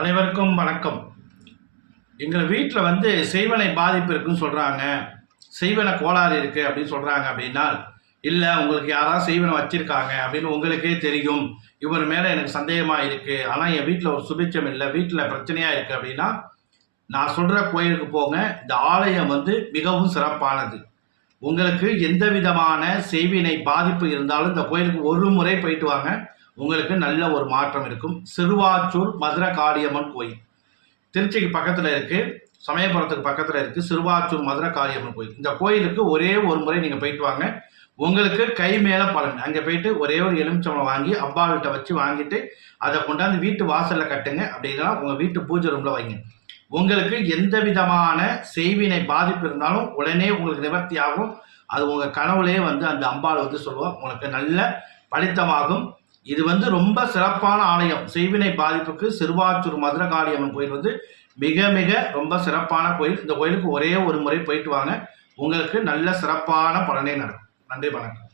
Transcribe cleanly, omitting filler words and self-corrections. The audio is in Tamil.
அனைவருக்கும் வணக்கம். எங்கள் வீட்டில் செய்வனை பாதிப்பு இருக்குன்னு சொல்கிறாங்க, செய்வன கோளாறு இருக்குது அப்படின்னு சொல்கிறாங்க. அப்படின்னா இல்லை, உங்களுக்கு யாராவது செய்வனை வச்சுருக்காங்க அப்படின்னு உங்களுக்கே தெரியும், இவர் மேலே எனக்கு சந்தேகமாக இருக்குது, ஆனால் என் வீட்டில் ஒரு சுபிட்சம் இல்லை, வீட்டில் பிரச்சனையாக இருக்குது அப்படின்னா நான் சொல்கிற கோயிலுக்கு போங்க. இந்த ஆலயம் மிகவும் சிறப்பானது. உங்களுக்கு எந்த விதமான செய்வினை பாதிப்பு இருந்தாலும் இந்த கோயிலுக்கு ஒரு முறை போயிட்டு வாங்க, உங்களுக்கு நல்ல ஒரு மாற்றம் இருக்கும். சிறுவாச்சூர் மதுரை காளியம்மன் கோயில் திருச்சிக்கு பக்கத்தில் இருக்குது, சமயபுரத்துக்கு பக்கத்தில் இருக்குது. சிறுவாச்சூர் மதுரை காளியம்மன் கோயில், இந்த கோயிலுக்கு ஒரே ஒரு முறை நீங்கள் போயிட்டு வாங்க, உங்களுக்கு கை மேலே பலன். அங்கே போயிட்டு ஒரே ஒரு எலுமிச்சம்பழம் வாங்கி அம்பாள்கிட்ட வச்சு வாங்கிட்டு அதை கொண்டாந்து வீட்டு வாசலில் கட்டுங்க. அப்படின்னா உங்கள் வீட்டு பூஜை ரூமில் வைங்க. உங்களுக்கு எந்த விதமான செய்வினை பாதிப்பு இருந்தாலும் உடனே உங்களுக்கு நிவர்த்தி ஆகும். அது உங்கள் கனவுலேயே அந்த அம்பாள் சொல்லுவோம், உங்களுக்கு நல்ல பலித்தமாகும். இது ரொம்ப சிறப்பான ஆலயம். செய்வினை பாதிப்புக்கு சிறுவாச்சூர் மதுரை காளியம்மன் கோயில் மிக மிக ரொம்ப சிறப்பான கோயில். இந்த கோயிலுக்கு ஒரே ஒரு முறை போயிட்டு வாங்க, உங்களுக்கு நல்ல சிறப்பான பலனே நடக்கும். நன்றி, வணக்கம்.